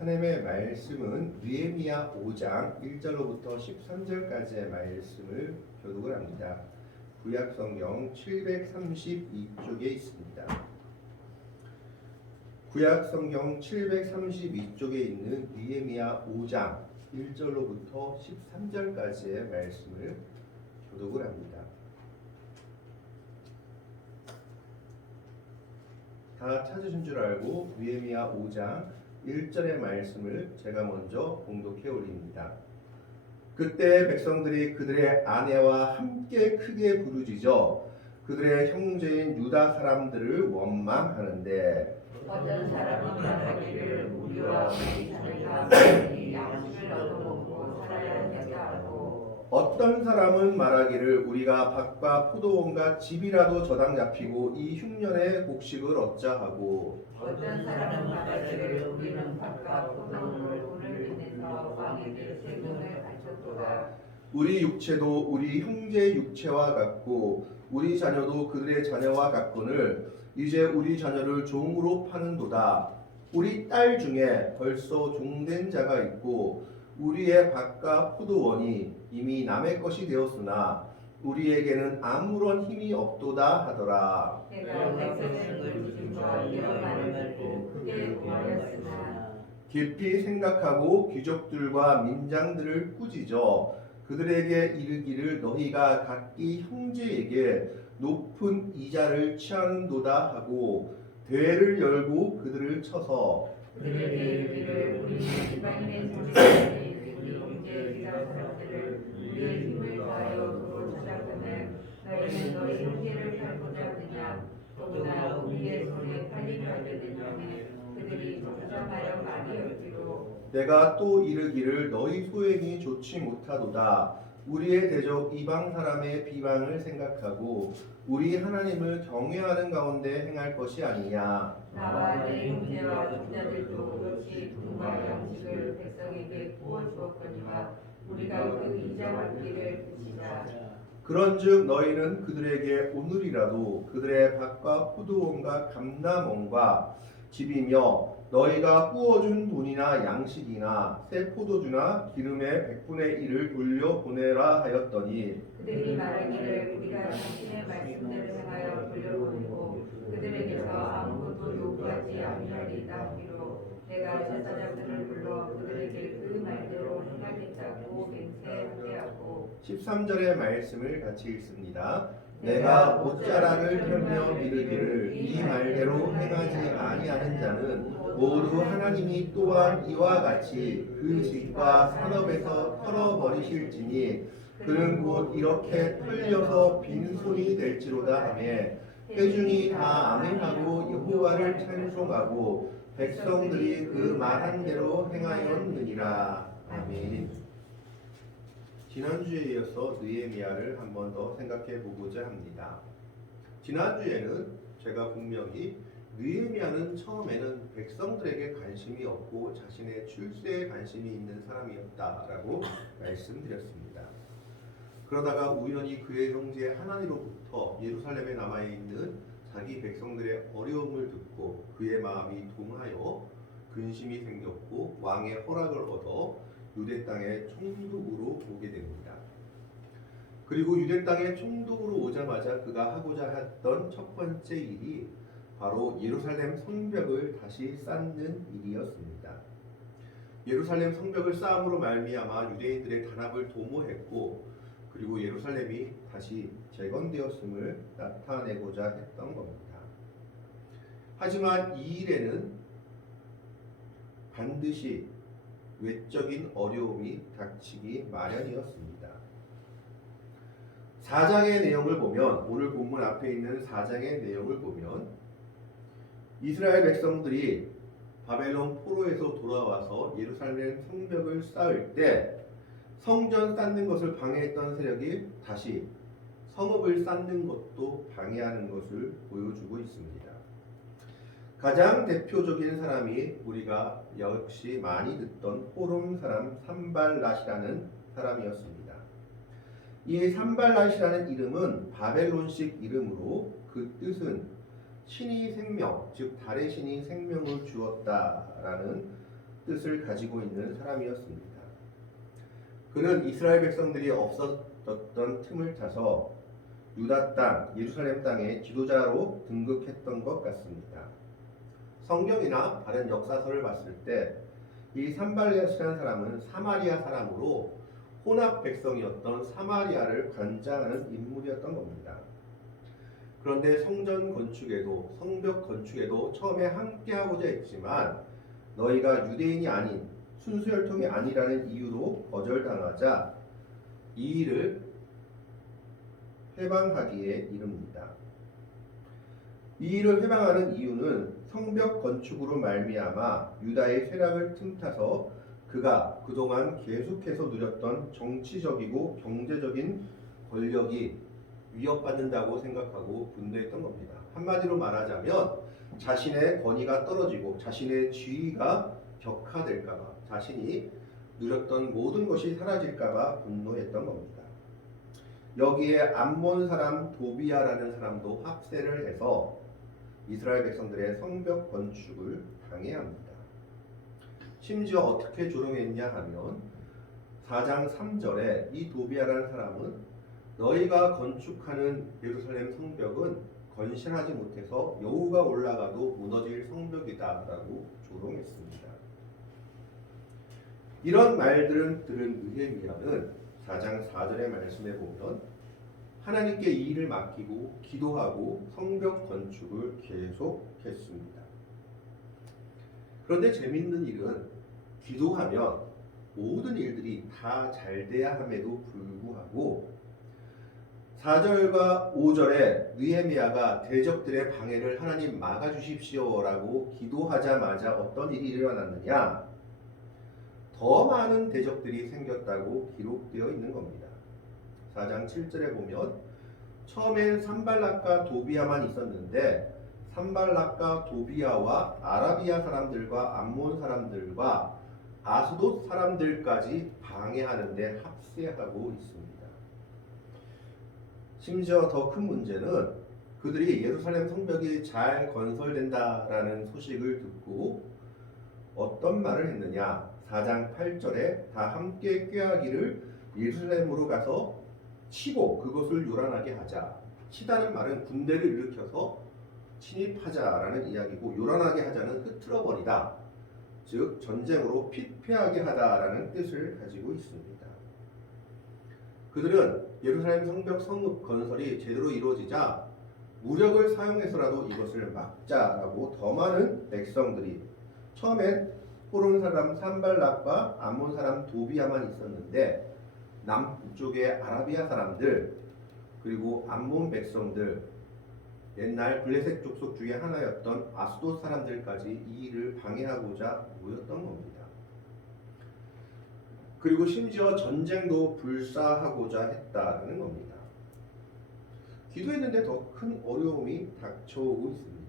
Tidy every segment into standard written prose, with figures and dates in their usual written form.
하나님의 말씀은 느헤미야 5장 1절로부터 13절까지의 말씀을 교독을 합니다. 구약 성경 732쪽에 있습니다. 구약 성경 732쪽에 있는 느헤미야 5장 1절로부터 13절까지의 말씀을 교독을 합니다. 다 찾으신 줄 알고 느헤미야 5장 1절의 말씀을 제가 먼저 봉독해 올립니다. 그때 백성들이 그들의 아내와 함께 크게 부르짖어 그들의 형제인 유다 사람들을 원망하는데 어떤 사람은 말하기를 우리와 우리 자녀가 많이 양식을 얻어먹고 살아야 된다 하고, 어떤 사람은 말하기를 우리가 밭과 포도원과 집이라도 저당 잡히고 이 흉년의 곡식을 얻자 하고, 어떤 사람은 말하기를 우리는 밭과 포도원을 돈을 내면서 왕에게 세금을 바쳤도다. 우리 육체도 우리 형제의 육체와 같고 우리 자녀도 그들의 자녀와 같거늘 이제 우리 자녀를 종으로 파는도다. 우리 딸 중에 벌써 종된 자가 있고 우리의 밭과 포도원이 이미 남의 것이 되었으나 우리에게는 아무런 힘이 없도다 하더라. 내가 백성의 물질과 이런 말을 듣고 크게 공하였으나 깊이 생각하고 귀족들과 민장들을 꾸짖어 그들에게 이르기를 너희가 각기 형제에게 높은 이자를 취하는도다 하고 대회를 열고 그들을 쳐서 그들에게 이르기를 우리는 이방인의 자식이니 우리 형제 유다 사람들을 우리의 힘을 다하여 도로 찾아가면 너희는 너희 형제를 살고자 하느냐 또나 우리의 손에 팔리려 하려느냐 그들이 조사하여 말이 없기로 내가 또 이르기를 너희 소행이 좋지 못하도다. 우리의 대적 이방 사람의 비방을 생각하고 우리 하나님을 경외하는 가운데 행할 것이 아니냐. 나와 내 형제와 종자들도 역시 분과 양식을 백성에게 구워 주었거니와 우리가 그 이자 갚기를 그치자. 그런즉 너희는 그들에게 오늘이라도 그들의 밭과 포도원과 감람원과 집이며 너희가 구워준 돈이나 양식이나 새 포도주나 기름의 100분의 1을 돌려보내라 하였더니 그들이 말하기를 우리가 당신의 말씀대로 행하여 돌려보내고 그들에게서 아무것도 요구하지 아니하리이다 하기로 내가 제사장들을 불러 그들에게 그 말대로 행하겠다고 맹세하게 하고 13절의 말씀을 같이 읽습니다. 내가 옷자락을 펴며 이르기를 이 말대로 행하지 아니하는 자는 모두 하나님이 또한 이와 같이 그 집과 산업에서 털어버리실지니 그는 곧 이렇게 털려서 빈손이 될지로다 하며 회중이 다 아멘하고 여호와를 찬송하고 백성들이 그 말한 대로 행하였느니라. 아멘. 지난주에 이어서 느헤미야를 한 번 더 생각해 보고자 합니다. 지난주에는 제가 분명히 느헤미야는 처음에는 백성들에게 관심이 없고 자신의 출세에 관심이 있는 사람이었다라고 말씀드렸습니다. 그러다가 우연히 그의 형제 하나니로부터 예루살렘에 남아있는 자기 백성들의 어려움을 듣고 그의 마음이 동하여 근심이 생겼고 왕의 허락을 얻어 유대 땅의 총독으로 오게 됩니다. 그리고 유대 땅의 총독으로 오자마자 그가 하고자 했던 첫 번째 일이 바로 예루살렘 성벽을 다시 쌓는 일이었습니다. 예루살렘 성벽을 쌓음으로 말미암아 유대인들의 단합을 도모했고 그리고 예루살렘이 다시 재건되었음을 나타내고자 했던 겁니다. 하지만 이 일에는 반드시 외적인 어려움이 닥치기 마련이었습니다. 4장의 내용을 보면 오늘 본문 앞에 있는 4장의 내용을 보면 이스라엘 백성들이 바벨론 포로에서 돌아와서 예루살렘 성벽을 쌓을 때 성전 쌓는 것을 방해했던 세력이 다시 성읍을 쌓는 것도 방해하는 것을 보여주고 있습니다. 가장 대표적인 사람이 우리가 역시 많이 듣던 호름 사람 산발랏이라는 사람이었습니다. 이 산발랏이라는 이름은 바벨론식 이름으로 그 뜻은 신이 생명, 즉 달의 신이 생명을 주었다라는 뜻을 가지고 있는 사람이었습니다. 그는 이스라엘 백성들이 없었던 틈을 타서 유다 땅, 예루살렘 땅에 지도자로 등극했던 것 같습니다. 성경이나 다른 역사서를 봤을 때 이 산발렛이라는 사람은 사마리아 사람으로 혼합 백성이었던 사마리아를 관장하는 인물이었던 겁니다. 그런데 성전 건축에도 성벽 건축에도 처음에 함께하고자 했지만 너희가 유대인이 아닌 순수혈통이 아니라는 이유로 거절당하자 이 일을 회방하기에 이릅니다. 이 일을 회방하는 이유는 성벽 건축으로 말미암아 유다의 쇠락을 틈타서 그가 그동안 계속해서 누렸던 정치적이고 경제적인 권력이 위협받는다고 생각하고 분노했던 겁니다. 한마디로 말하자면 자신의 권위가 떨어지고 자신의 지위가 격하될까봐, 자신이 누렸던 모든 것이 사라질까봐 분노했던 겁니다. 여기에 암몬 사람 도비아라는 사람도 합세를 해서 이스라엘 백성들의 성벽 건축을 방해합니다. 심지어 어떻게 조롱했냐 하면 4장 3절에 이 도비아라는 사람은 너희가 건축하는 예루살렘 성벽은 건실하지 못해서 여우가 올라가도 무너질 성벽이다 라고 조롱했습니다. 이런 말들을 들은 느헤미야는 4장 4절의 말씀에 보면 하나님께 이 일을 맡기고 기도하고 성벽 건축을 계속했습니다. 그런데 재밌는 일은 기도하면 모든 일들이 다 잘 돼야 함에도 불구하고 4절과 5절에 느헤미야가 대적들의 방해를 하나님 막아주십시오라고 기도하자마자 어떤 일이 일어났느냐? 더 많은 대적들이 생겼다고 기록되어 있는 겁니다. 4장 7절에 보면 처음엔 산발락과 도비아만 있었는데 산발락과 도비아와 아라비아 사람들과 암몬 사람들과 아스돗 사람들까지 방해하는데 합세하고 있습니다. 심지어 더 큰 문제는 그들이 예루살렘 성벽이 잘 건설된다라는 소식을 듣고 어떤 말을 했느냐? 4장 8절에 다 함께 꾀하기를 예루살렘으로 가서 치고 그것을 요란하게 하자. 치다는 말은 군대를 일으켜서 침입하자라는 이야기고 요란하게 하자는 흐트러 버리다. 즉 전쟁으로 피폐하게 하다라는 뜻을 가지고 있습니다. 그들은 예루살렘 성벽 성읍 건설이 제대로 이루어지자 무력을 사용해서라도 이것을 막자라고 더 많은 백성들이 처음엔 호론 사람 산발락과 암몬 사람 도비아만 있었는데 남쪽의 아라비아 사람들 그리고 암몬 백성들 옛날 블레셋 족속 중에 하나였던 아스돗 사람들까지 이 일을 방해하고자 모였던 겁니다. 그리고 심지어 전쟁도 불사하고자 했다는 겁니다. 기도했는데 더 큰 어려움이 닥쳐오고 있습니다.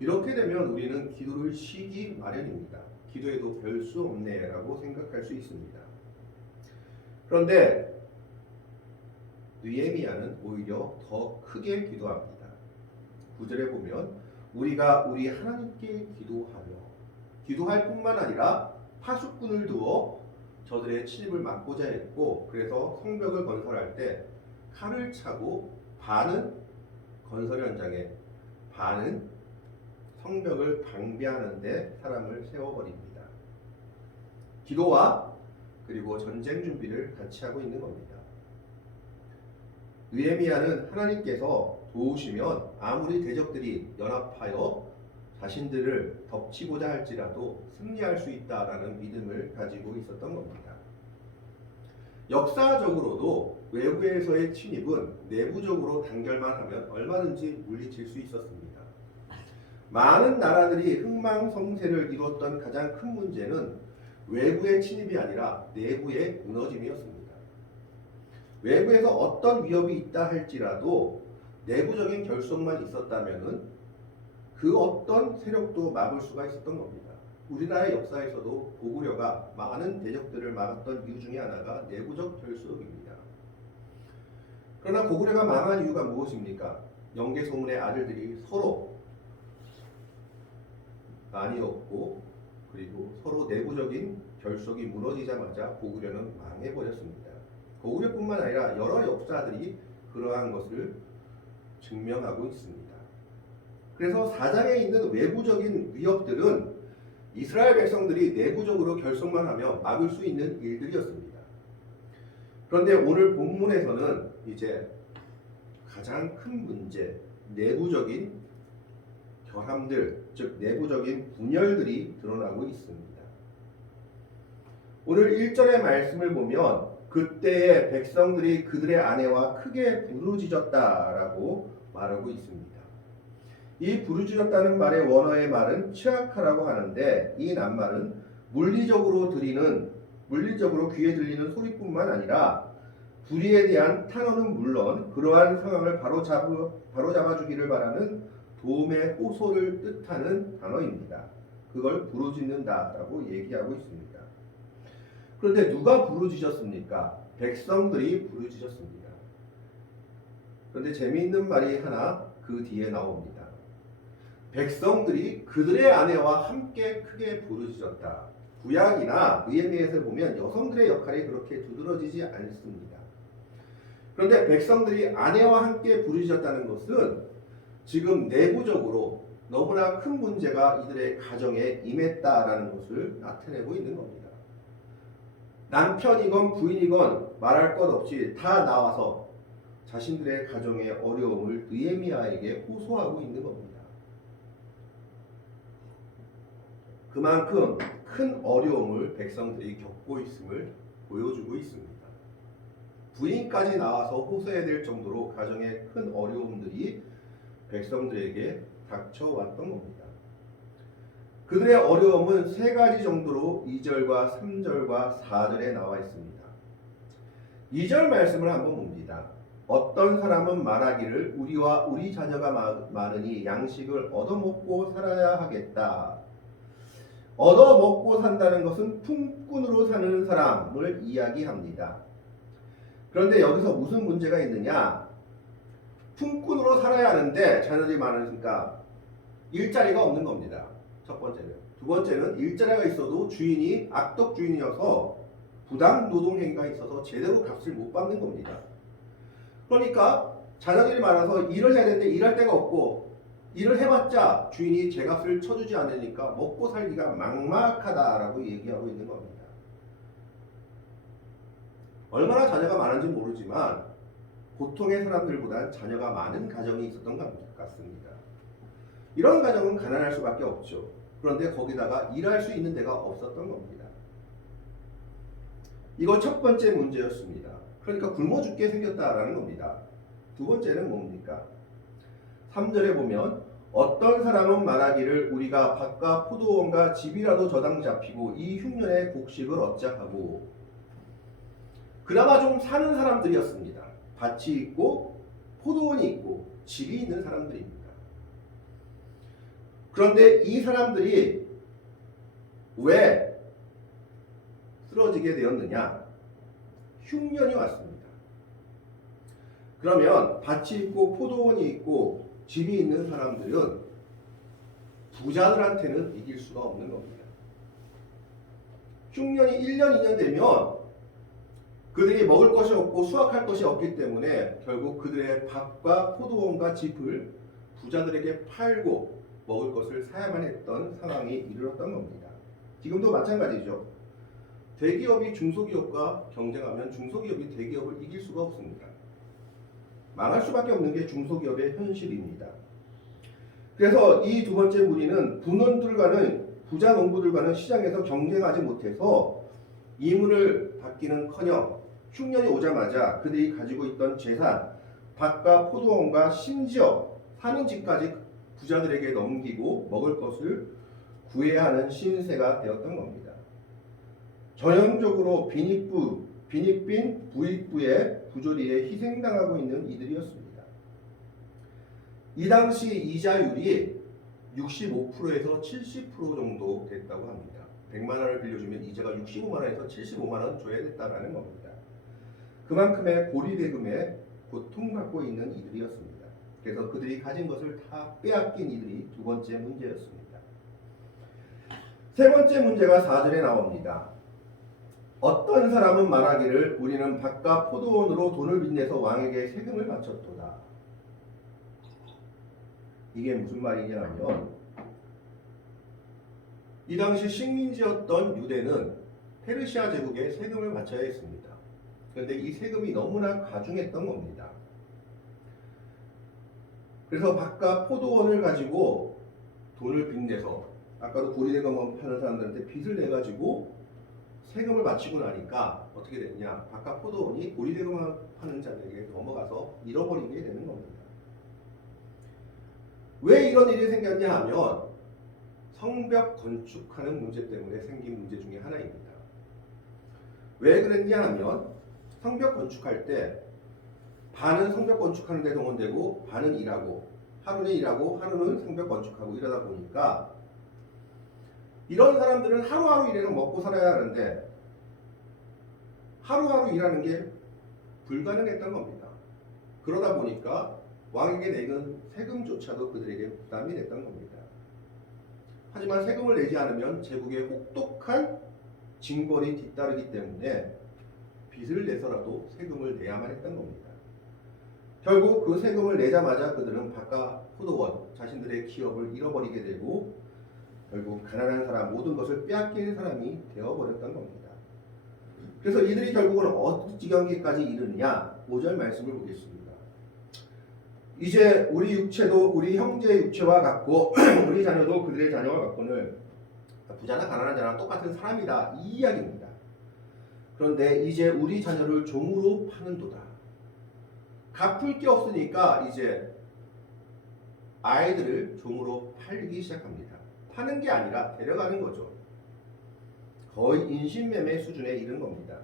이렇게 되면 우리는 기도를 쉬기 마련입니다. 기도해도 별 수 없네라고 생각할 수 있습니다. 그런데 느헤미야는 오히려 더 크게 기도합니다. 9절에 보면 우리가 우리 하나님께 기도할 뿐만 아니라 파수꾼을 두어 저들의 침입을 막고자 했고 그래서 성벽을 건설할 때 칼을 차고 반은 건설 현장에 반은 성벽을 방비하는 데 사람을 세워버립니다. 기도와 그리고 전쟁 준비를 같이 하고 있는 겁니다. 느헤미야는 하나님께서 도우시면 아무리 대적들이 연합하여 자신들을 덮치고자 할지라도 승리할 수 있다라는 믿음을 가지고 있었던 겁니다. 역사적으로도 외부에서의 침입은 내부적으로 단결만 하면 얼마든지 물리칠 수 있었습니다. 많은 나라들이 흥망성쇠를 이뤘던 가장 큰 문제는 외부의 침입이 아니라 내부의 무너짐이었습니다. 외부에서 어떤 위협이 있다 할지라도 내부적인 결속만 있었다면은 그 어떤 세력도 막을 수가 있었던 겁니다. 우리나라의 역사에서도 고구려가 많은 대적들을 막았던 이유 중에 하나가 내부적 결속입니다. 그러나 고구려가 망한 이유가 무엇입니까? 영계소문의 아들들이 서로 나뉘었고 그리고 서로 내부적인 결속이 무너지자마자 고구려는 망해버렸습니다. 고구려뿐만 아니라 여러 역사들이 그러한 것을 증명하고 있습니다. 그래서 사장에 있는 외부적인 위협들은 이스라엘 백성들이 내부적으로 결속만 하며 막을 수 있는 일들이었습니다. 그런데 오늘 본문에서는 이제 가장 큰 문제, 내부적인 결함들, 즉 내부적인 분열들이 드러나고 있습니다. 오늘 1절의 말씀을 보면 그때의 백성들이 그들의 아내와 크게 부르짖었다라고 말하고 있습니다. 이 부르짖었다는 말의 원어의 말은 치아카라고 하는데 이 낱말은 물리적으로 귀에 들리는 소리뿐만 아니라 불의에 대한 탄원은 물론 그러한 상황을 바로잡아 주기를 바라는 도움의 호소를 뜻하는 단어입니다. 그걸 부르짖는다라고 얘기하고 있습니다. 그런데 누가 부르짖었습니까? 백성들이 부르짖었습니다. 그런데 재미있는 말이 하나 그 뒤에 나옵니다. 백성들이 그들의 아내와 함께 크게 부르짖었다. 구약이나 느헤미야에서 보면 여성들의 역할이 그렇게 두드러지지 않습니다. 그런데 백성들이 아내와 함께 부르짖었다는 것은 지금 내부적으로 너무나 큰 문제가 이들의 가정에 임했다라는 것을 나타내고 있는 겁니다. 남편이건 부인이건 말할 것 없이 다 나와서 자신들의 가정의 어려움을 느헤미야에게 호소하고 있는 겁니다. 그만큼 큰 어려움을 백성들이 겪고 있음을 보여주고 있습니다. 부인까지 나와서 호소해야 될 정도로 가정에 큰 어려움들이 백성들에게 닥쳐왔던 겁니다. 그들의 어려움은 세 가지 정도로 2절과 3절과 4절에 나와 있습니다. 2절 말씀을 한번 봅니다. 어떤 사람은 말하기를 우리와 우리 자녀가 많으니 양식을 얻어먹고 살아야 하겠다. 얻어먹고 산다는 것은 품꾼으로 사는 사람을 이야기합니다. 그런데 여기서 무슨 문제가 있느냐? 품꾼으로 살아야 하는데 자녀들이 많으니까 일자리가 없는 겁니다. 첫 번째는. 두 번째는 일자리가 있어도 주인이 악덕 주인이어서 부당 노동 행위가 있어서 제대로 값을 못 받는 겁니다. 그러니까 자녀들이 많아서 일을 해야 되는데 일할 데가 없고 일을 해봤자 주인이 제값을 쳐주지 않으니까 먹고 살기가 막막하다라고 얘기하고 있는 겁니다. 얼마나 자녀가 많은지 모르지만 보통의 사람들보다 자녀가 많은 가정이 있었던 것 같습니다. 이런 가정은 가난할 수밖에 없죠. 그런데 거기다가 일할 수 있는 데가 없었던 겁니다. 이거 첫 번째 문제였습니다. 그러니까 굶어 죽게 생겼다라는 겁니다. 두 번째는 뭡니까? 3절에 보면 어떤 사람은 말하기를 우리가 밭과 포도원과 집이라도 저당 잡히고 이 흉년의 곡식을 얻자 하고 그나마 좀 사는 사람들이었습니다. 밭이 있고 포도원이 있고 집이 있는 사람들입니다. 그런데 이 사람들이 왜 쓰러지게 되었느냐? 흉년이 왔습니다. 그러면 밭이 있고 포도원이 있고 집이 있는 사람들은 부자들한테는 이길 수가 없는 겁니다. 흉년이 1년, 2년 되면 그들이 먹을 것이 없고 수확할 것이 없기 때문에 결국 그들의 밭과 포도원과 집을 부자들에게 팔고 먹을 것을 사야만 했던 상황이 이르렀던 겁니다. 지금도 마찬가지죠. 대기업이 중소기업과 경쟁하면 중소기업이 대기업을 이길 수가 없습니다. 망할 수밖에 없는 게 중소기업의 현실입니다. 그래서 이 두 번째 무리는 분원들과는 부자 농부들과는 시장에서 경쟁하지 못해서 이문을 받기는커녕 흉년이 오자마자 그들이 가지고 있던 재산, 밭과 포도원과 심지어 사는 집까지 부자들에게 넘기고 먹을 것을 구해야 하는 신세가 되었던 겁니다. 전형적으로 빈익빈 부익부의 부조리에 희생당하고 있는 이들이었습니다. 이 당시 이자율이 65%에서 70% 정도 됐다고 합니다. 100만 원을 빌려주면 이자가 65만 원에서 75만 원 줘야 됐다라는 겁니다. 그만큼의 고리대금에 고통받고 있는 이들이었습니다. 그래서 그들이 가진 것을 다 빼앗긴 이들이 두 번째 문제였습니다. 세 번째 문제가 4절에 나옵니다. 어떤 사람은 말하기를 우리는 밭과 포도원으로 돈을 빚내서 왕에게 세금을 바쳤도다. 이게 무슨 말이냐면 이 당시 식민지였던 유대는 페르시아 제국에 세금을 바쳐야 했습니다. 그런데 이 세금이 너무나 가중했던 겁니다. 그래서 밭과 포도원을 가지고 돈을 빚내서 아까도 고리대금만 파는 사람들한테 빚을 내가지고 세금을 바치고 나니까 어떻게 됐냐? 밭과 포도원이 고리대금만 파는 자들에게 넘어가서 잃어버리게 되는 겁니다. 왜 이런 일이 생겼냐 하면 성벽 건축하는 문제 때문에 생긴 문제 중에 하나입니다. 왜 그랬냐 하면 성벽 건축할 때 반은 성벽 건축하는 데 동원되고 반은 일하고 하루는 일하고 하루는 성벽 건축하고 이러다 보니까 이런 사람들은 하루하루 일해서 먹고 살아야 하는데 하루하루 일하는 게 불가능했던 겁니다. 그러다 보니까 왕에게 내는 세금조차도 그들에게 부담이 됐던 겁니다. 하지만 세금을 내지 않으면 제국의 혹독한 징벌이 뒤따르기 때문에 빚을 내서라도 세금을 내야만 했던 겁니다. 결국 그 세금을 내자마자 그들은 밭과 포도원, 자신들의 기업을 잃어버리게 되고 결국 가난한 사람, 모든 것을 빼앗기는 사람이 되어버렸던 겁니다. 그래서 이들이 결국은 어떤 지경기까지 이르느냐? 5절 말씀을 보겠습니다. 이제 우리 육체도 우리 형제의 육체와 같고 우리 자녀도 그들의 자녀와 같고는 부자나 가난한 자나 똑같은 사람이다, 이 이야기입니다. 그런데 이제 우리 자녀를 종으로 파는도다. 갚을 게 없으니까 이제 아이들을 종으로 팔기 시작합니다. 파는 게 아니라 데려가는 거죠. 거의 인신매매 수준에 이른 겁니다.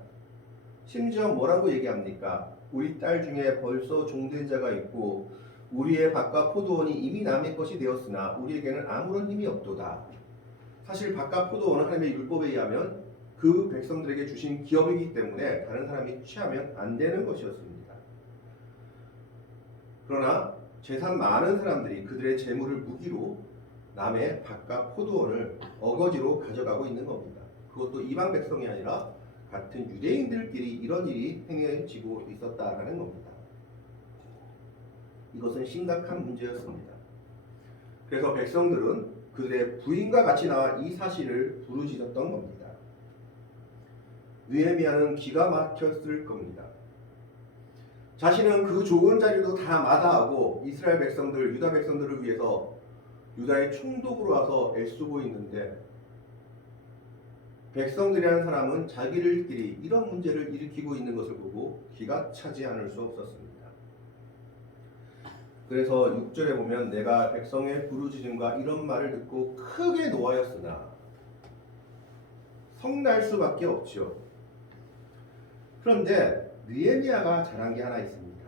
심지어 뭐라고 얘기합니까? 우리 딸 중에 벌써 종된 자가 있고 우리의 밭과 포도원이 이미 남의 것이 되었으나 우리에게는 아무런 힘이 없도다. 사실 밭과 포도원은 하나님의 율법에 의하면 그 백성들에게 주신 기업이기 때문에 다른 사람이 취하면 안 되는 것이었습니다. 그러나 재산 많은 사람들이 그들의 재물을 무기로 남의 밭과 포도원을 어거지로 가져가고 있는 겁니다. 그것도 이방 백성이 아니라 같은 유대인들끼리 이런 일이 행해지고 있었다라는 겁니다. 이것은 심각한 문제였습니다. 그래서 백성들은 그들의 부인과 같이 나와 이 사실을 부르짖었던 겁니다. 느헤미야는 기가 막혔을 겁니다. 자신은 그 좋은 자리도 다 마다하고 이스라엘 백성들, 유다 백성들을 위해서 유다의 총독으로 와서 애쓰고 있는데 백성들이라는 사람은 자기들끼리 이런 문제를 일으키고 있는 것을 보고 기가 차지 않을 수 없었습니다. 그래서 6절에 보면 내가 백성의 부르짖음과 이런 말을 듣고 크게 노하였으나 성날 수밖에 없죠. 그런데 느헤미야가 잘한 게 하나 있습니다.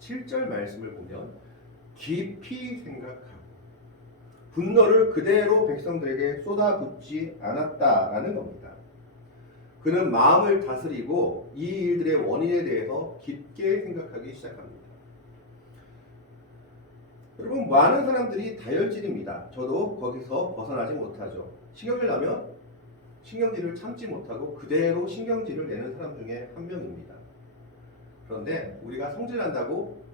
7절 말씀을 보면 깊이 생각하고 분노를 그대로 백성들에게 쏟아붓지 않았다라는 겁니다. 그는 마음을 다스리고 이 일들의 원인에 대해서 깊게 생각하기 시작합니다. 여러분, 많은 사람들이 다혈질입니다. 저도 거기서 벗어나지 못하죠. 신경질 나면 신경질을 참지 못하고 그대로 신경질을 내는 사람 중에 한 명입니다. 그런데 우리가 성질 난다고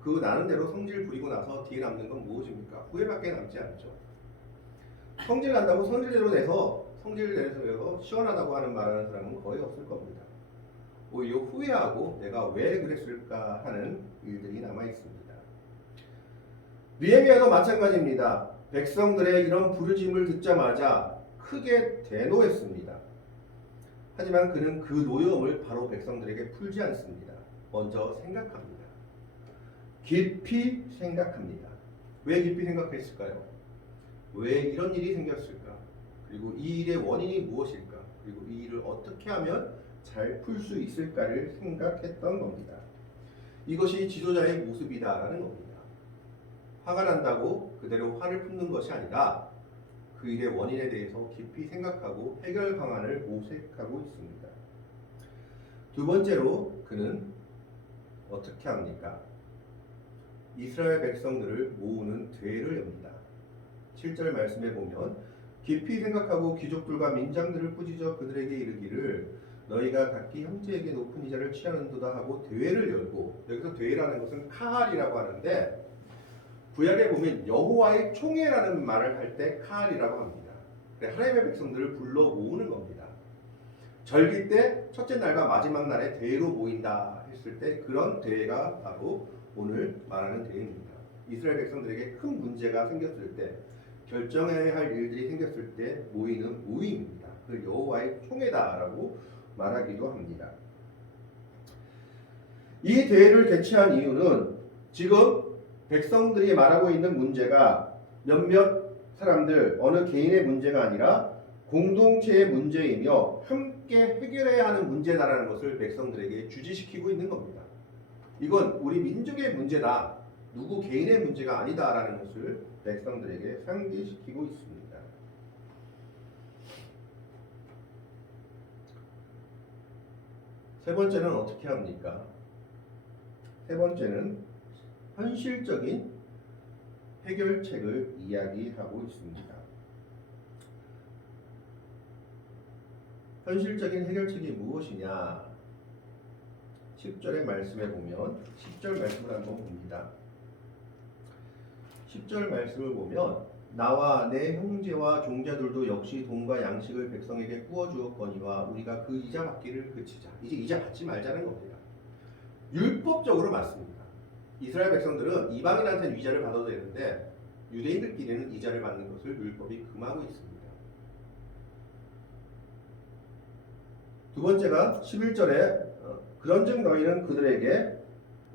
그 나는 대로 성질 부리고 나서 뒤에 남는 건 무엇입니까? 후회밖에 남지 않죠. 성질 난다고 성질대로 내서 시원하다고 하는 말하는 사람은 거의 없을 겁니다. 오히려 후회하고 내가 왜 그랬을까 하는 일들이 남아 있습니다. 느헤미야도 마찬가지입니다. 백성들의 이런 부르짖음을 듣자마자 크게 대노했습니다. 하지만 그는 그 노여움을 바로 백성들에게 풀지 않습니다. 먼저 생각합니다. 깊이 생각합니다. 왜 깊이 생각했을까요? 왜 이런 일이 생겼을까? 그리고 이 일의 원인이 무엇일까? 그리고 이 일을 어떻게 하면 잘 풀 수 있을까를 생각했던 겁니다. 이것이 지도자의 모습이다라는 겁니다. 화가 난다고 그대로 화를 푸는 것이 아니라 그 일의 원인에 대해서 깊이 생각하고 해결 방안을 모색하고 있습니다. 두 번째로 그는 어떻게 합니까? 이스라엘 백성들을 모으는 대회를 엽니다. 7절 말씀에 보면 깊이 생각하고 귀족들과 민장들을 꾸짖어 그들에게 이르기를 너희가 각기 형제에게 높은 이자를 취하는도다 하고 대회를 열고, 여기서 대회라는 것은 카할이라고 하는데 구약에 보면 여호와의 총회라는 말을 할 때 카할이라고 합니다. 하나님의 백성들을 불러 모으는 겁니다. 절기 때 첫째 날과 마지막 날에 대회로 모인다 했을 때 그런 대회가 바로 오늘 말하는 대회입니다. 이스라엘 백성들에게 큰 문제가 생겼을 때, 결정해야 할 일들이 생겼을 때 모이는 모임입니다. 그 여호와의 총회다라고 말하기도 합니다. 이 대회를 개최한 이유는 지금 백성들이 말하고 있는 문제가 몇몇 사람들 어느 개인의 문제가 아니라 공동체의 문제이며 함께 해결해야 하는 문제다라는 것을 백성들에게 주지시키고 있는 겁니다. 이건 우리 민족의 문제다, 누구 개인의 문제가 아니다라는 것을 백성들에게 상기시키고 있습니다. 세 번째는 어떻게 합니까? 세 번째는 현실적인 해결책을 이야기하고 있습니다. 현실적인 해결책이 무엇이냐? 10절의 말씀에 보면 10절 말씀을 한번 봅니다. 10절 말씀을 보면 나와 내 형제와 종자들도 역시 돈과 양식을 백성에게 구워 주었거니와 우리가 그 이자 받기를 그치자. 이제 이자 받지 말자는 겁니다. 율법적으로 맞습니다. 이스라엘 백성들은 이방인한테는 이자를 받아도 되는데 유대인들끼리는 이자를 받는 것을 율법이 금하고 있습니다. 두 번째가 11절에 그런즉 너희는 그들에게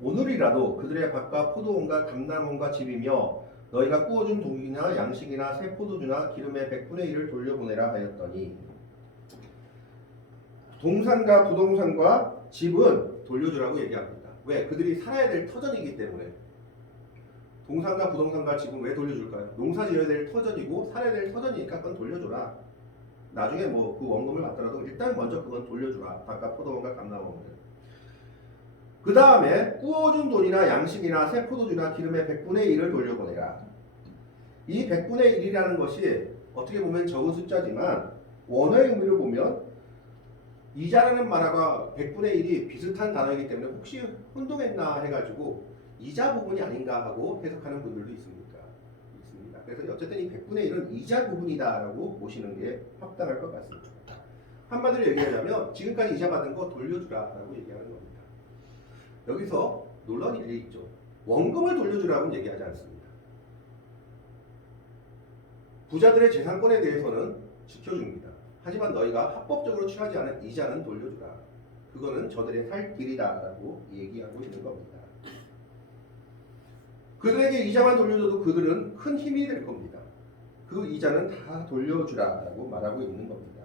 오늘이라도 그들의 밭과 포도원과 감람원과 집이며 너희가 구워준 동이나 양식이나 새 포도주나 기름의 100분의 1을 돌려보내라 하였더니, 동산과 부동산과 집은 돌려주라고 얘기합니다. 왜? 그들이 살아야 될 터전이기 때문에. 동산과 부동산과 집은 왜 돌려줄까요? 농사 지어야 될 터전이고 살아야 될 터전이니까 그건 돌려줘라. 나중에 뭐 그 원금을 받더라도 일단 먼저 그건 돌려주라. 밭과 포도원과 감람원을. 그 다음에 구워준 돈이나 양식이나 새 포도주나 기름의 100분의 1을 돌려보내라. 이 100분의 1이라는 것이 어떻게 보면 적은 숫자지만 원어의 의미를 보면 이자라는 말하고 100분의 1이 비슷한 단어이기 때문에 혹시 혼동했나 해가지고 이자 부분이 아닌가 하고 해석하는 분들도 있습니다. 그래서 어쨌든 이 100분의 1은 이자 부분이다라고 보시는 게 합당할 것 같습니다. 한마디로 얘기하자면 지금까지 이자 받은 거 돌려주라라고 얘기하는 겁니다. 여기서 놀라운 일이 있죠. 원금을 돌려주라고는 얘기하지 않습니다. 부자들의 재산권에 대해서는 지켜줍니다. 하지만 너희가 합법적으로 취하지 않은 이자는 돌려주라. 그거는 저들의 살 길이다라고 얘기하고 있는 겁니다. 그들에게 이자만 돌려줘도 그들은 큰 힘이 될 겁니다. 그 이자는 다 돌려주라라고 말하고 있는 겁니다.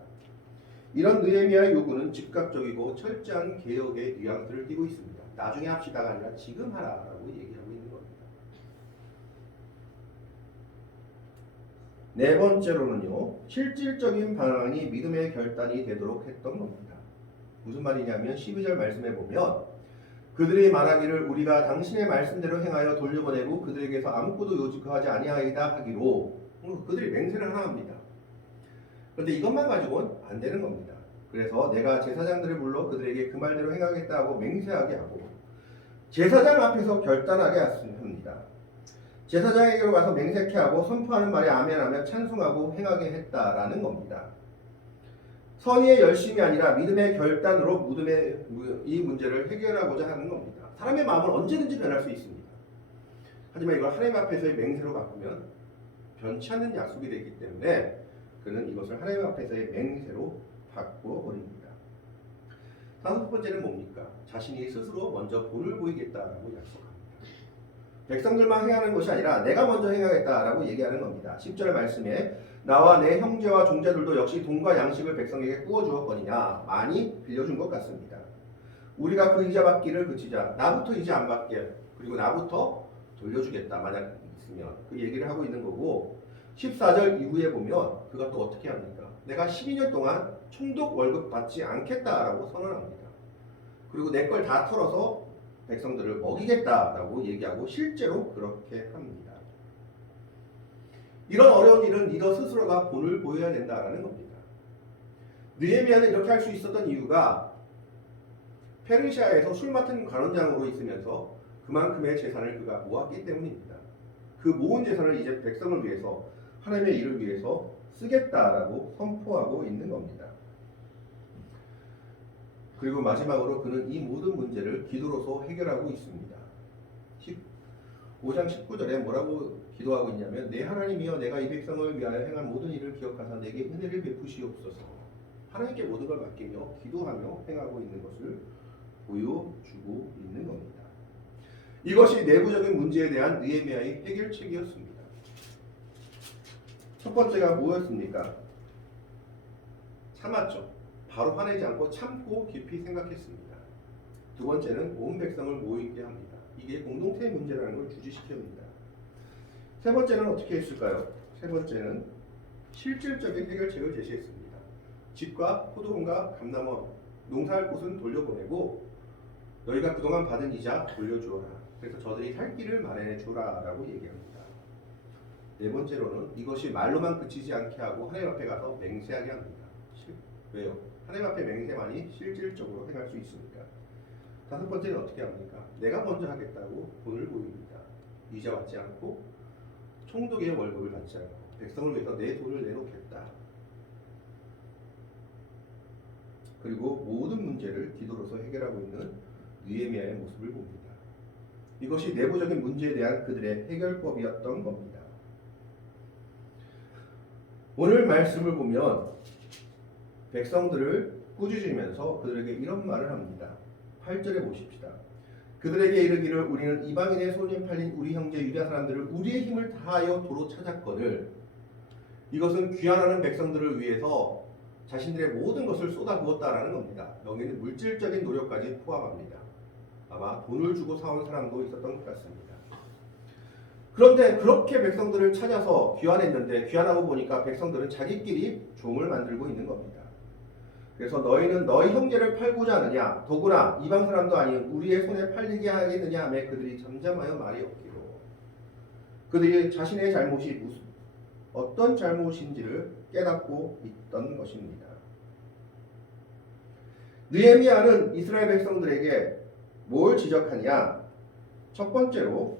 이런 느헤미야의 요구는 즉각적이고 철저한 개혁의 뉘앙스를 띠고 있습니다. 나중에 합시다가 아니라 지금 하라라고 얘기하고 있는 겁니다. 네 번째로는요, 실질적인 방안이 믿음의 결단이 되도록 했던 겁니다. 무슨 말이냐면 12절 말씀에 보면 그들이 말하기를 우리가 당신의 말씀대로 행하여 돌려보내고 그들에게서 아무것도 요구하지 아니하이다 하기로, 그들이 맹세를 하나 합니다. 그런데 이것만 가지고는 안 되는 겁니다. 그래서 내가 제사장들을 불러 그들에게 그 말대로 행하겠다 하고 맹세하게 하고 제사장 앞에서 결단하게 합니다. 제사장에게로 가서 맹세케 하고 선포하는 말에 아멘하며 찬송하고 행하게 했다라는 겁니다. 선의의 열심이 아니라 믿음의 결단으로 이 문제를 해결하고자 하는 겁니다. 사람의 마음은 언제든지 변할 수 있습니다. 하지만 이걸 하나님 앞에서의 맹세로 바꾸면 변치 않는 약속이 되기 때문에 그는 이것을 하나님 앞에서의 맹세로 바꿔버립니다. 다섯 번째는 뭡니까? 자신이 스스로 먼저 본을 보이겠다라고 약속합니다. 백성들만 행하는 것이 아니라 내가 먼저 행하겠다라고 얘기하는 겁니다. 10절 말씀에 나와 내 형제와 종자들도 역시 돈과 양식을 백성에게 구워 주었거니와 많이 빌려준 것 같습니다. 우리가 그 이자 받기를 그치자. 나부터 이자 안 받게, 그리고 나부터 돌려주겠다 만약 있으면, 그 얘기를 하고 있는 거고, 14절 이후에 보면 그가 또 어떻게 합니까? 내가 12년 동안 총독 월급 받지 않겠다라고 선언합니다. 그리고 내 걸 다 털어서 백성들을 먹이겠다라고 얘기하고 실제로 그렇게 합니다. 이런 어려운 일은 리더 스스로가 본을 보여야 된다라는 겁니다. 느헤미야는 이렇게 할 수 있었던 이유가 페르시아에서 술 맡은 관원장으로 있으면서 그만큼의 재산을 그가 모았기 때문입니다. 그 모은 재산을 이제 백성을 위해서 하나님의 일을 위해서 쓰겠다라고 선포하고 있는 겁니다. 그리고 마지막으로 그는 이 모든 문제를 기도로서 해결하고 있습니다. 5장 19절에 뭐라고 기도하고 있냐면 내 하나님이여 내가 이 백성을 위하여 행한 모든 일을 기억하사 내게 은혜를 베푸시옵소서. 하나님께 모든 걸 맡기며 기도하며 행하고 있는 것을 보여주고 있는 겁니다. 이것이 내부적인 문제에 대한 느헤미야의 해결책이었습니다. 첫 번째가 뭐였습니까? 참았죠. 바로 화내지 않고 참고 깊이 생각했습니다. 두 번째는 온 백성을 모이게 합니다. 이게 공동체의 문제라는 걸 주지시킵니다. 세 번째는 어떻게 했을까요? 세 번째는 실질적인 해결책을 제시했습니다. 집과 포도원과 감남원, 농사할 곳은 돌려보내고 너희가 그동안 받은 이자 돌려주어라. 그래서 저들이 살 길을 마련해 주라 라고 얘기합니다. 네 번째로는 이것이 말로만 그치지 않게 하고 하나님 앞에 가서 맹세하게 합니다. 왜요? 하나님 앞에 맹세만이 실질적으로 행할 수 있습니다. 다섯 번째는 어떻게 합니까? 내가 먼저 하겠다고 돈을 보입니다. 이자 받지 않고 총독의 월급을 받지 않고 백성을 위해서 내 돈을 내놓겠다. 그리고 모든 문제를 기도로서 해결하고 있는 느헤미야의 모습을 봅니다. 이것이 내부적인 문제에 대한 그들의 해결법이었던 겁니다. 오늘 말씀을 보면 백성들을 꾸짖으면서 그들에게 이런 말을 합니다. 8절에 보십시다. 그들에게 이르기를 우리는 이방인의 손에 팔린 우리 형제 유다 사람들을 우리의 힘을 다하여 도로 찾았거늘 이것은 귀환하는 백성들을 위해서 자신들의 모든 것을 쏟아부었다라는 겁니다. 여기는 물질적인 노력까지 포함합니다. 아마 돈을 주고 사온 사람도 있었던 것 같습니다. 그런데 그렇게 백성들을 찾아서 귀환했는데 귀환하고 보니까 백성들은 자기끼리 종을 만들고 있는 겁니다. 그래서 너희는 너희 형제를 팔고자 하느냐 더구나 이방 사람도 아닌 우리의 손에 팔리게 하겠느냐 하며 그들이 잠잠하여 말이 없기로 그들이 자신의 잘못이 어떤 잘못인지를 깨닫고 있던 것입니다. 느헤미야는 이스라엘 백성들에게 뭘 지적하냐? 첫 번째로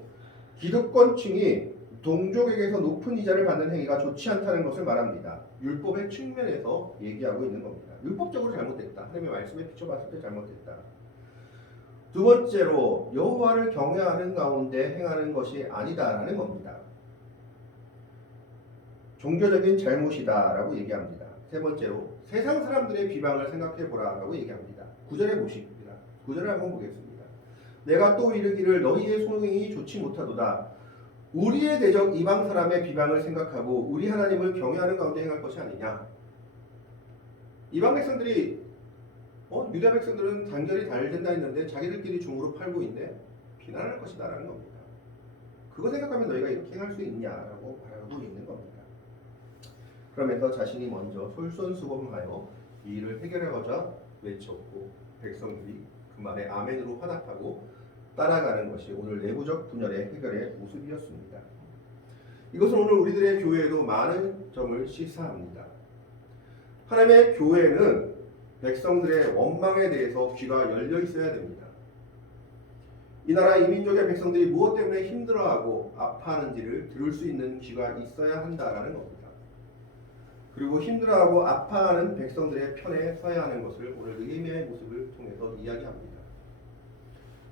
기득권층이 동족에게서 높은 이자를 받는 행위가 좋지 않다는 것을 말합니다. 율법의 측면에서 얘기하고 있는 겁니다. 율법적으로 잘못됐다. 하나님의 말씀에 비춰봤을 때 잘못됐다. 두 번째로 여호와를 경외하는 가운데 행하는 것이 아니다라는 겁니다. 종교적인 잘못이다라고 얘기합니다. 세 번째로 세상 사람들의 비방을 생각해보라라고 얘기합니다. 9절에 보십니다. 9절을 한번 보겠습니다. 내가 또 이르기를 너희의 소행이 좋지 못하도다. 우리의 대적 이방 사람의 비방을 생각하고 우리 하나님을 경외하는 가운데 행할 것이 아니냐. 이방 백성들이 유다 백성들은 단결이 잘 된다 했는데 자기들끼리 종으로 팔고 있네. 비난할 것이다라는 겁니다. 그거 생각하면 너희가 이렇게 행할 수 있냐라고 말하고 있는 겁니다. 그러면서 자신이 먼저 솔선수범하여 이 일을 해결하고자 외쳤고 백성들이 그 말에 아멘으로 화답하고 따라가는 것이 오늘 내부적 분열의 해결의 모습이었습니다. 이것은 오늘 우리들의 교회에도 많은 점을 시사합니다. 하나님의 교회는 백성들의 원망에 대해서 귀가 열려 있어야 됩니다. 이 나라 이민족의 백성들이 무엇 때문에 힘들어하고 아파하는지를 들을 수 있는 귀가 있어야 한다라는 겁니다. 그리고 힘들어하고 아파하는 백성들의 편에 서야 하는 것을 오늘 느헤미야의 모습을 통해서 이야기합니다.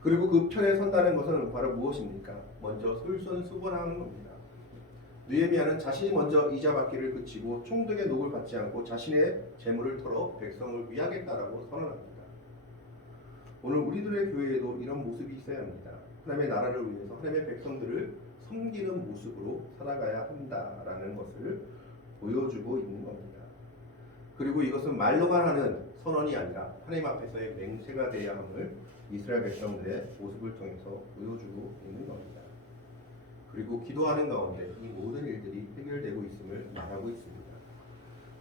그리고 그 편에 선다는 것은 바로 무엇입니까? 먼저 솔선수범하는 겁니다. 느헤미야는 자신이 먼저 이자 받기를 그치고 총독의 녹을 받지 않고 자신의 재물을 털어 백성을 위하겠다라고 선언합니다. 오늘 우리들의 교회에도 이런 모습이 있어야 합니다. 하나님의 나라를 위해서 하나님의 백성들을 섬기는 모습으로 살아가야 한다라는 것을 보여주고 있는 겁니다. 그리고 이것은 말로만 하는 선언이 아니라 하나님 앞에서의 맹세가 되어야 함을 이스라엘 백성들의 모습을 통해서 보여주고 있는 겁니다. 그리고 기도하는 가운데 이 모든 일들이 해결되고 있음을 말하고 있습니다.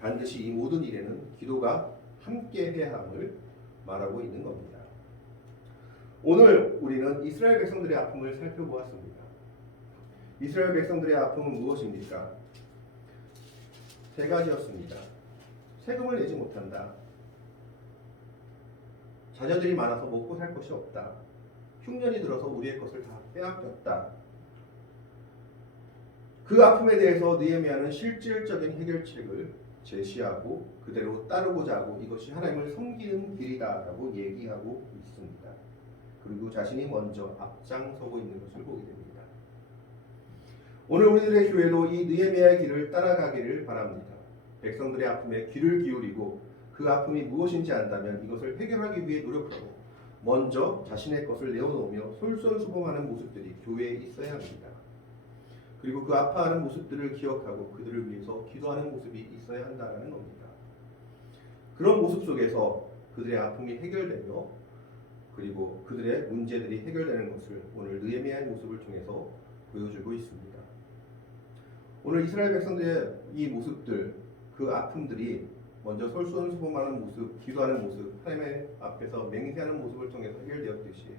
반드시 이 모든 일에는 기도가 함께 해야 함을 말하고 있는 겁니다. 오늘 우리는 이스라엘 백성들의 아픔을 살펴보았습니다. 이스라엘 백성들의 아픔은 무엇입니까? 세 가지였습니다. 세금을 내지 못한다. 자녀들이 많아서 먹고 살 것이 없다. 흉년이 들어서 우리의 것을 다 빼앗겼다. 그 아픔에 대해서 느헤미야는 실질적인 해결책을 제시하고 그대로 따르고자 하고 이것이 하나님을 섬기는 길이다라고 얘기하고 있습니다. 그리고 자신이 먼저 앞장서고 있는 것을 보게 됩니다. 오늘 우리들의 교회도 이 느헤미야의 길을 따라가기를 바랍니다. 백성들의 아픔에 귀를 기울이고 그 아픔이 무엇인지 안다면 이것을 해결하기 위해 노력하고 먼저 자신의 것을 내어놓으며 솔선수범하는 모습들이 교회에 있어야 합니다. 그리고 그 아파하는 모습들을 기억하고 그들을 위해서 기도하는 모습이 있어야 한다는 겁니다. 그런 모습 속에서 그들의 아픔이 해결되며 그리고 그들의 문제들이 해결되는 것을 오늘 느헤미야의 모습을 통해서 보여주고 있습니다. 오늘 이스라엘 백성들의 이 모습들, 그 아픔들이 먼저 솔선수범하는 모습, 기도하는 모습, 하나님의 앞에서 맹세하는 모습을 통해서 해결되었듯이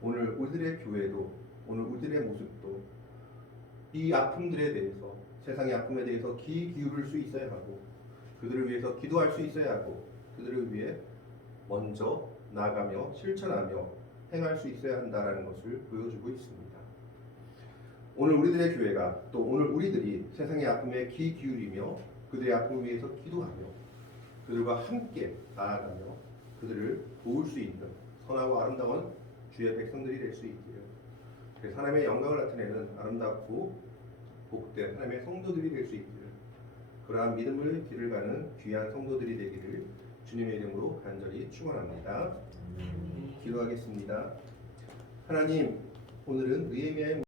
오늘 우리들의 교회도, 오늘 우리들의 모습도 이 아픔들에 대해서, 세상의 아픔에 대해서 귀 기울일 수 있어야 하고 그들을 위해서 기도할 수 있어야 하고 그들을 위해 먼저 나아가며 실천하며 행할 수 있어야 한다는 것을 보여주고 있습니다. 오늘 우리들의 교회가 또 오늘 우리들이 세상의 아픔에 귀 기울이며 그들의 아픔을 위해서 기도하며 그들과 함께 나아가며 그들을 도울 수 있는 선하고 아름다운 주의 백성들이 될 수 있기를, 그래서 하나님의 영광을 나타내는 아름답고 복된 하나님의 성도들이 될 수 있기를, 그러한 믿음의 길을 가는 귀한 성도들이 되기를 주님의 이름으로 간절히 축원합니다. 기도하겠습니다. 하나님, 오늘은 느헤미야의